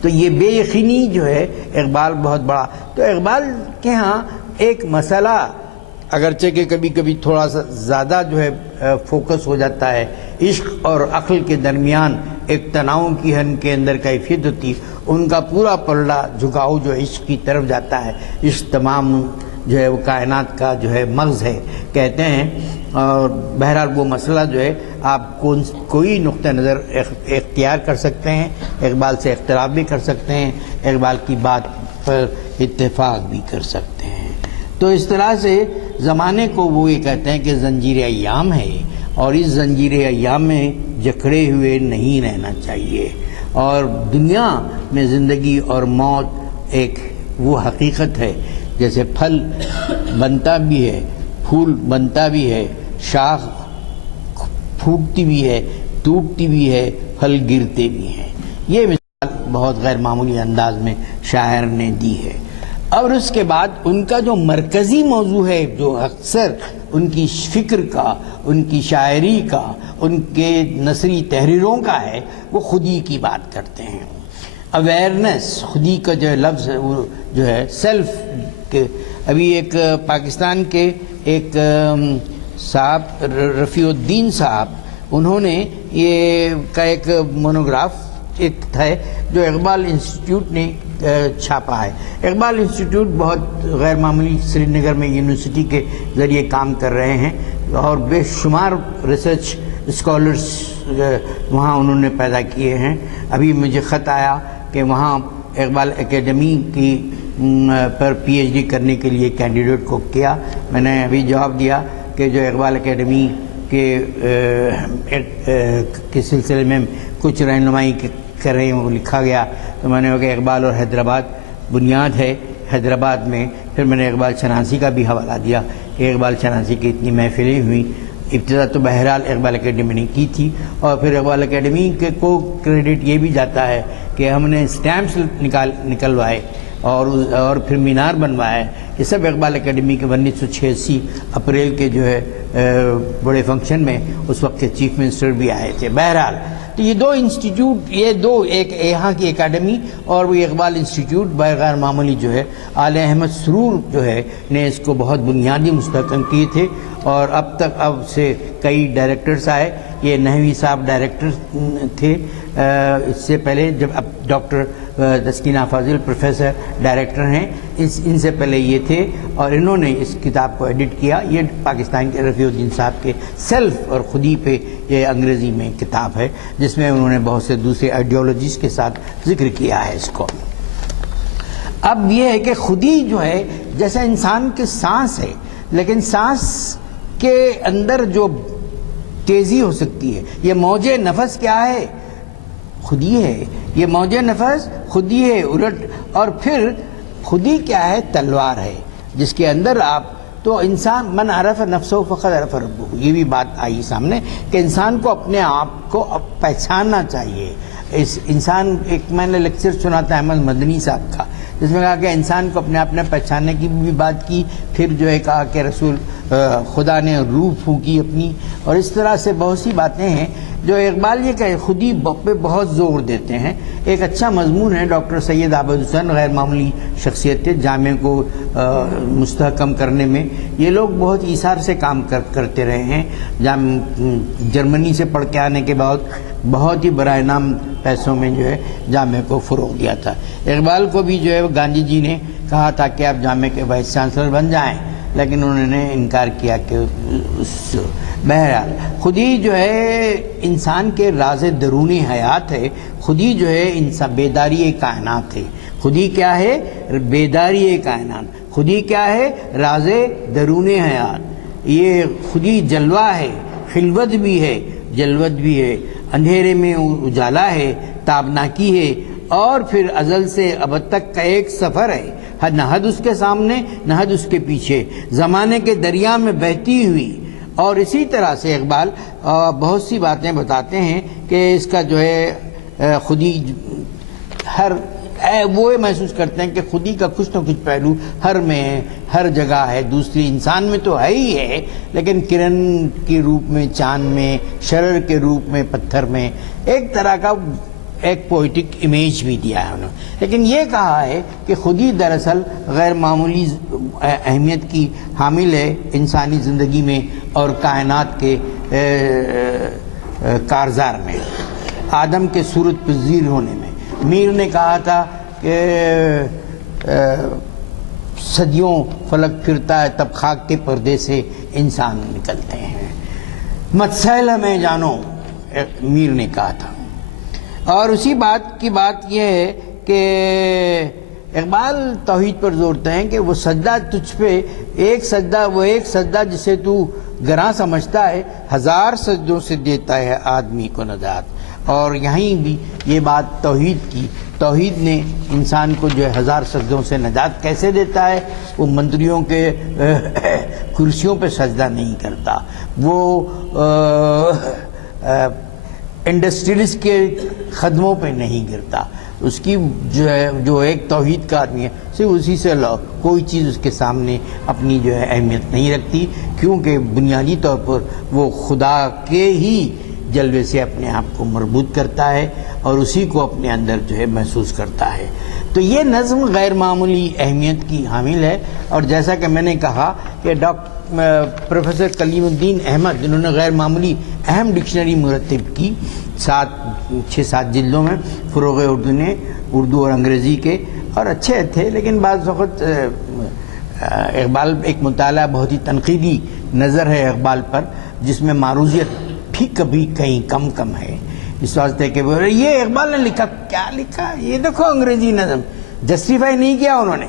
تو یہ بے یقینی جو ہے اقبال بہت بڑا، تو اقبال کے ہاں ایک مسئلہ اگرچہ کہ کبھی کبھی تھوڑا سا زیادہ جو ہے فوکس ہو جاتا ہے، عشق اور عقل کے درمیان ایک تناؤ کی ہن کے اندر کیفیت ہوتی، ان کا پورا پلڑا جھکاؤ جو عشق کی طرف جاتا ہے۔ عشق تمام جو ہے وہ کائنات کا جو ہے مغز ہے کہتے ہیں، اور بہرحال وہ مسئلہ جو ہے آپ کوئی نقطہ نظر اختیار کر سکتے ہیں، اقبال سے اختلاف بھی کر سکتے ہیں، اقبال کی بات پر اتفاق بھی کر سکتے ہیں۔ تو اس طرح سے زمانے کو وہ یہ کہتے ہیں کہ زنجیر ایام ہے، اور اس زنجیر ایام میں جکڑے ہوئے نہیں رہنا چاہیے، اور دنیا میں زندگی اور موت ایک وہ حقیقت ہے جیسے پھل بنتا بھی ہے، پھول بنتا بھی ہے، شاخ پھوٹتی بھی ہے، ٹوٹتی بھی ہے، پھل گرتے بھی ہیں۔ یہ مثال بہت غیر معمولی انداز میں شاعر نے دی ہے۔ اور اس کے بعد ان کا جو مرکزی موضوع ہے، جو اکثر ان کی فکر کا، ان کی شاعری کا، ان کے نثری تحریروں کا ہے، وہ خودی کی بات کرتے ہیں۔ اویئرنیس، خودی کا جو لفظ ہے وہ جو ہے سیلف کے، ابھی ایک پاکستان کے ایک صاحب رفیع الدین صاحب، انہوں نے یہ کا ایک مونوگراف ایک ہے جو اقبال انسٹیٹیوٹ نے چھاپا ہے۔ اقبال انسٹیٹیوٹ بہت غیر معمولی سری نگر میں یونیورسٹی کے ذریعے کام کر رہے ہیں، اور بے شمار ریسرچ اسکالرس وہاں انہوں نے پیدا کیے ہیں۔ ابھی مجھے خط آیا کہ وہاں اقبال اکیڈمی کی پر پی ایچ ڈی کرنے کے لیے کینڈیڈیٹ کو کیا. میں نے ابھی جواب دیا کہ جو اقبال اکیڈمی کے سلسلے میں کچھ رہنمائی کر رہے ہیں وہ لکھا گیا. تو میں نے کہا کہ اقبال اور حیدرآباد بنیاد ہے حیدرآباد میں. پھر میں نے اقبال شناسی کا بھی حوالہ دیا کہ اقبال شناسی کی اتنی محفلیں ہوئیں. ابتدا تو بہرحال اقبال اکیڈمی نے کی تھی، اور پھر اقبال اکیڈمی کے کو کریڈٹ یہ بھی جاتا ہے کہ ہم نے اسٹیمپس نکلوائے اور پھر مینار بنوایا. یہ سب اقبال اکیڈمی کے 1986 اپریل کے جو ہے بڑے فنکشن میں اس وقت کے چیف منسٹر بھی آئے تھے. بہرحال تو یہ دو انسٹیٹیوٹ، یہ دو، ایک یہاں کی اکیڈمی اور وہ اقبال انسٹیٹیوٹ غیر معمولی جو ہے آل احمد سرور جو ہے نے اس کو بہت بنیادی مستحکم کیے تھے. اور اب سے کئی ڈائریکٹرز آئے. یہ نحوی صاحب ڈائریکٹر تھے اس سے پہلے، جب اب ڈاکٹر تسکینہ فاضل پروفیسر ڈائریکٹر ہیں. ان سے پہلے یہ تھے اور انہوں نے اس کتاب کو ایڈٹ کیا. یہ پاکستان کے رفیع الدین صاحب کے سیلف اور خودی پہ یہ انگریزی میں کتاب ہے، جس میں انہوں نے بہت سے دوسرے آئیڈیالوجیز کے ساتھ ذکر کیا ہے اس کو. اب یہ ہے کہ خودی جو ہے جیسا انسان کے سانس ہے، لیکن سانس کے اندر جو تیزی ہو سکتی ہے، یہ موج نفس کیا ہے؟ خودی ہے. یہ موج نفس خودی ہے الٹ. اور پھر خودی کیا ہے؟ تلوار ہے جس کے اندر آپ تو انسان من عرف نفسہ فقد عرف ربہ. یہ بھی بات آئی سامنے کہ انسان کو اپنے آپ کو پہچاننا چاہیے. اس انسان ایک میں نے لیکچر سنا تھا احمد مدنی صاحب کا، جس میں کہا کہ انسان کو اپنے آپ نے پہچاننے کی بھی بات کی. پھر جو ہے کہا کہ رسول خدا نے روح پھونکی اپنی، اور اس طرح سے بہت سی باتیں ہیں جو اقبال یہ کہ خودی پہ بہت زور دیتے ہیں. ایک اچھا مضمون ہے ڈاکٹر سید عابد حسین، غیر معمولی شخصیت تھے جامعہ کو مستحکم کرنے میں. یہ لوگ بہت ایثار سے کام کرتے رہے ہیں. جرمنی سے پڑھ کے آنے کے بعد بہت ہی برائے نام پیسوں میں جو ہے جامعہ کو فروغ دیا تھا. اقبال کو بھی جو ہے گاندھی جی نے کہا تھا کہ آپ جامعہ کے وائس چانسلر بن جائیں، لیکن انہوں نے انکار کیا کہ بہرحال خودی جو ہے انسان کے راز درونی حیات ہے. خودی جو ہے انسان بیداری کائنات ہے. خودی کیا ہے؟ بیداری کائنات. خودی کیا ہے؟ راز درون حیات. یہ خودی جلوہ ہے، خلوت بھی ہے، جلوت بھی ہے، اندھیرے میں اجالا ہے، تابناکی ہے، اور پھر ازل سے ابد تک کا ایک سفر ہے. نہ حد اس کے سامنے نہ حد اس کے پیچھے، زمانے کے دریا میں بہتی ہوئی. اور اسی طرح سے اقبال بہت سی باتیں بتاتے ہیں کہ اس کا جو ہے خودی وہ محسوس کرتے ہیں کہ خودی کا کچھ نہ کچھ پہلو ہر جگہ ہے. دوسری انسان میں تو ہے ہی ہے، لیکن کرن کے روپ میں چاند میں، شرر کے روپ میں پتھر میں، ایک طرح کا ایک پوئٹک امیج بھی دیا ہے انہوں نے. لیکن یہ کہا ہے کہ خودی دراصل غیر معمولی اہمیت کی حامل ہے انسانی زندگی میں اور کائنات کے کارزار میں، آدم کے صورت پذیر ہونے میں. میر نے کہا تھا کہ صدیوں فلک پھرتا ہے تب خاک کے پردے سے انسان نکلتے ہیں. متسل ہمیں جانو، میر نے کہا تھا. اور اسی بات کی بات یہ ہے کہ اقبال توحید پر زورتے ہیں کہ وہ سجدہ تجھ پہ ایک سجدہ جسے تو گراں سمجھتا ہے، ہزار سجدوں سے دیتا ہے آدمی کو نجات. اور یہیں بھی یہ بات توحید کی، توحید نے انسان کو جو ہے ہزار سجدوں سے نجات کیسے دیتا ہے؟ وہ منتریوں کے کرسیوں پہ سجدہ نہیں کرتا، وہ انڈسٹریلسٹ کے خدموں پہ نہیں گرتا. اس کی جو ایک توحید کا آدمی ہے صرف اسی سے کوئی چیز اس کے سامنے اپنی جو ہے اہمیت نہیں رکھتی، کیونکہ بنیادی طور پر وہ خدا کے ہی جلوے سے اپنے آپ کو مربوط کرتا ہے اور اسی کو اپنے اندر جو ہے محسوس کرتا ہے. تو یہ نظم غیر معمولی اہمیت کی حامل ہے. اور جیسا کہ میں نے کہا کہ پروفیسر کلیم الدین احمد جنہوں نے غیر معمولی اہم ڈکشنری مرتب کی 6-7 جلدوں میں، فروغ اردو نے، اردو اور انگریزی کے، اور اچھے تھے. لیکن بعض وقت اقبال ایک مطالعہ بہت ہی تنقیدی نظر ہے اقبال پر، جس میں معروضیت بھی کبھی کہیں کم ہے. اس واسطے کہ یہ اقبال نے لکھا، کیا لکھا؟ یہ دیکھو انگریزی نظم جسٹیفائی نہیں کیا انہوں نے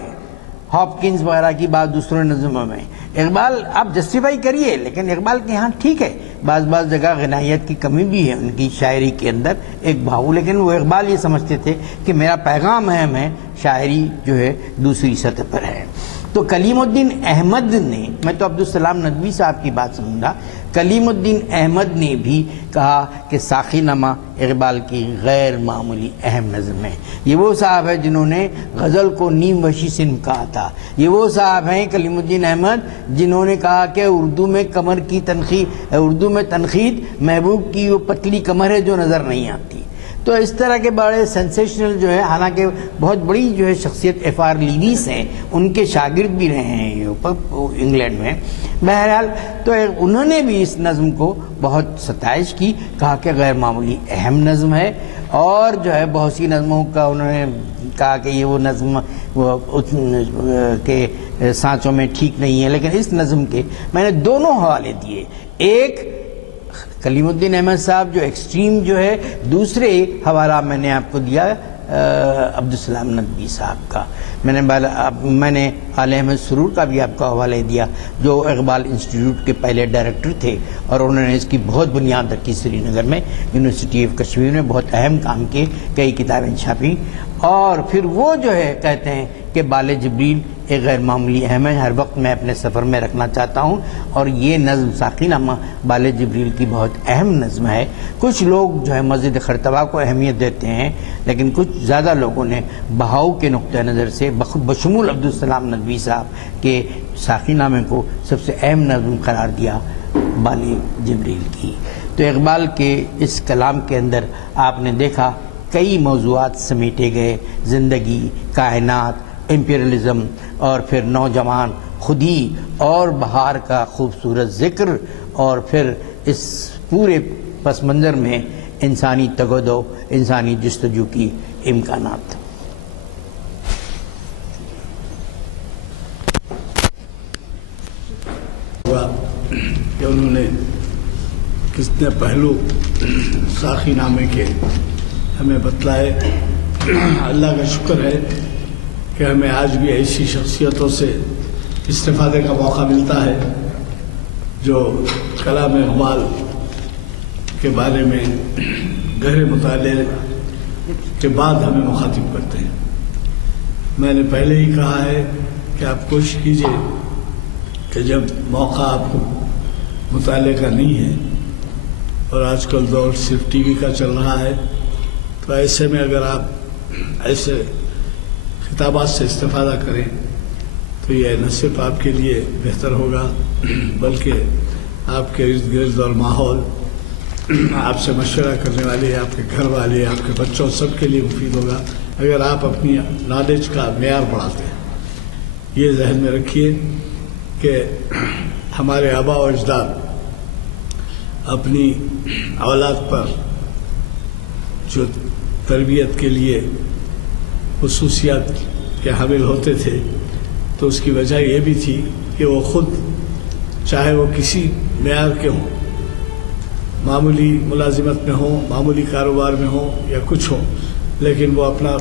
ہاپکنز وغیرہ کی بات دوسرے نظموں میں. اقبال آپ جسٹیفائی کریے، لیکن اقبال کے ہاں ٹھیک ہے بعض جگہ غنائیت کی کمی بھی ہے ان کی شاعری کے اندر ایک بھاؤ، لیکن وہ اقبال یہ سمجھتے تھے کہ میرا پیغام اہم ہے، شاعری جو ہے دوسری سطح پر ہے. تو کلیم الدین احمد نے، میں تو عبدالسلام ندوی صاحب کی بات سمجھ رہا، کلیم الدین احمد نے بھی کہا کہ ساقی نامہ اقبال کی غیر معمولی اہم نظم ہے. یہ وہ صاحب ہے جنہوں نے غزل کو نیم وشی صنف کہا تھا. یہ وہ صاحب ہیں کلیم الدین احمد جنہوں نے کہا کہ اردو میں تنقید محبوب کی وہ پتلی کمر ہے جو نظر نہیں آتی. تو اس طرح کے بڑے سینسیشنل جو ہے، حالانکہ بہت بڑی جو ہے شخصیت ایف آر لیویس ہیں، ان کے شاگرد بھی رہے ہیں انگلینڈ میں. بہرحال تو انہوں نے بھی اس نظم کو بہت ستائش کی، کہا کہ غیر معمولی اہم نظم ہے. اور جو ہے بہت سی نظموں کا انہوں نے کہا کہ یہ وہ نظم کے سانچوں میں ٹھیک نہیں ہے، لیکن اس نظم کے میں نے دونوں حوالے دیے. ایک کلیم الدین احمد صاحب جو ایکسٹریم جو ہے، دوسرے حوالہ میں نے آپ کو دیا عبدالسلام ندوی صاحب کا. میں نے آل احمد سرور کا بھی آپ کو حوالہ دیا جو اقبال انسٹیٹیوٹ کے پہلے ڈائریکٹر تھے، اور انہوں نے اس کی بہت بنیاد رکھی. سری نگر میں یونیورسٹی آف کشمیر میں بہت اہم کام کیے، کئی کتابیں چھاپی. اور پھر وہ جو ہے کہتے ہیں کہ بال جبریل ایک غیر معمولی اہم ہے، ہر وقت میں اپنے سفر میں رکھنا چاہتا ہوں. اور یہ نظم ساقی نامہ بال جبریل کی بہت اہم نظم ہے. کچھ لوگ جو ہے مسجد خرطبہ کو اہمیت دیتے ہیں، لیکن کچھ زیادہ لوگوں نے بہاؤ کے نقطہ نظر سے بشمول عبدالسلام ندوی صاحب کے ساقی نامے کو سب سے اہم نظم قرار دیا بال جبریل کی. تو اقبال کے اس کلام کے اندر آپ نے دیکھا کئی موضوعات سمیٹے گئے، زندگی، کائنات، امپیریلزم، اور پھر نوجوان، خودی اور بہار کا خوبصورت ذکر، اور پھر اس پورے پس منظر میں انسانی تگودو، انسانی جستجو کی امکانات. کہ انہوں نے کتنے پہلو ساقی نامے کے ہمیں بتلائے. اللہ کا شکر ہے کہ ہمیں آج بھی ایسی شخصیتوں سے استفادے کا موقع ملتا ہے جو کلام اقبال کے بارے میں گہرے مطالعے کے بعد ہمیں مخاطب کرتے ہیں. میں نے پہلے ہی کہا ہے کہ آپ کوشش کیجئے کہ جب موقع آپ کو مطالعے کا نہیں ہے، اور آج کل دور صرف ٹی وی کا چل رہا ہے، تو ایسے میں اگر آپ ایسے خطابات سے استفادہ کریں تو یہ نہ صرف آپ کے لیے بہتر ہوگا، بلکہ آپ کے ارد گرد اور ماحول، آپ سے مشورہ کرنے والے، آپ کے گھر والے، آپ کے بچوں، سب کے لیے مفید ہوگا اگر آپ اپنی نالج کا معیار بڑھاتے ہیں. یہ ذہن میں رکھیے کہ ہمارے آباء و اجداد اپنی اولاد پر جو تربیت کے لیے خصوصیات کے حامل ہوتے تھے، تو اس کی وجہ یہ بھی تھی کہ وہ خود چاہے وہ کسی معیار کے ہوں، معمولی ملازمت میں ہوں، معمولی کاروبار میں ہوں یا کچھ ہوں، لیکن وہ اپنا